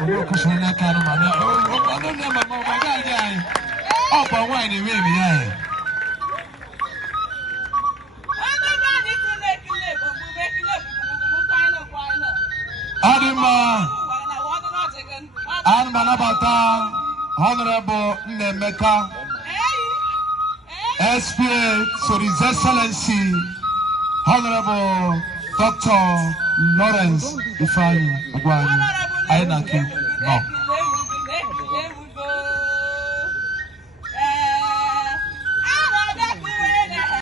Omo kushina kanu mama. Oh, no number my guy. Oh, but why ni we me Adima Anbanabata Honorable Nemeka SPA to His Excellency Honorable Dr. Lawrence Ifeanyi Ugwuanyi Ainaki. No.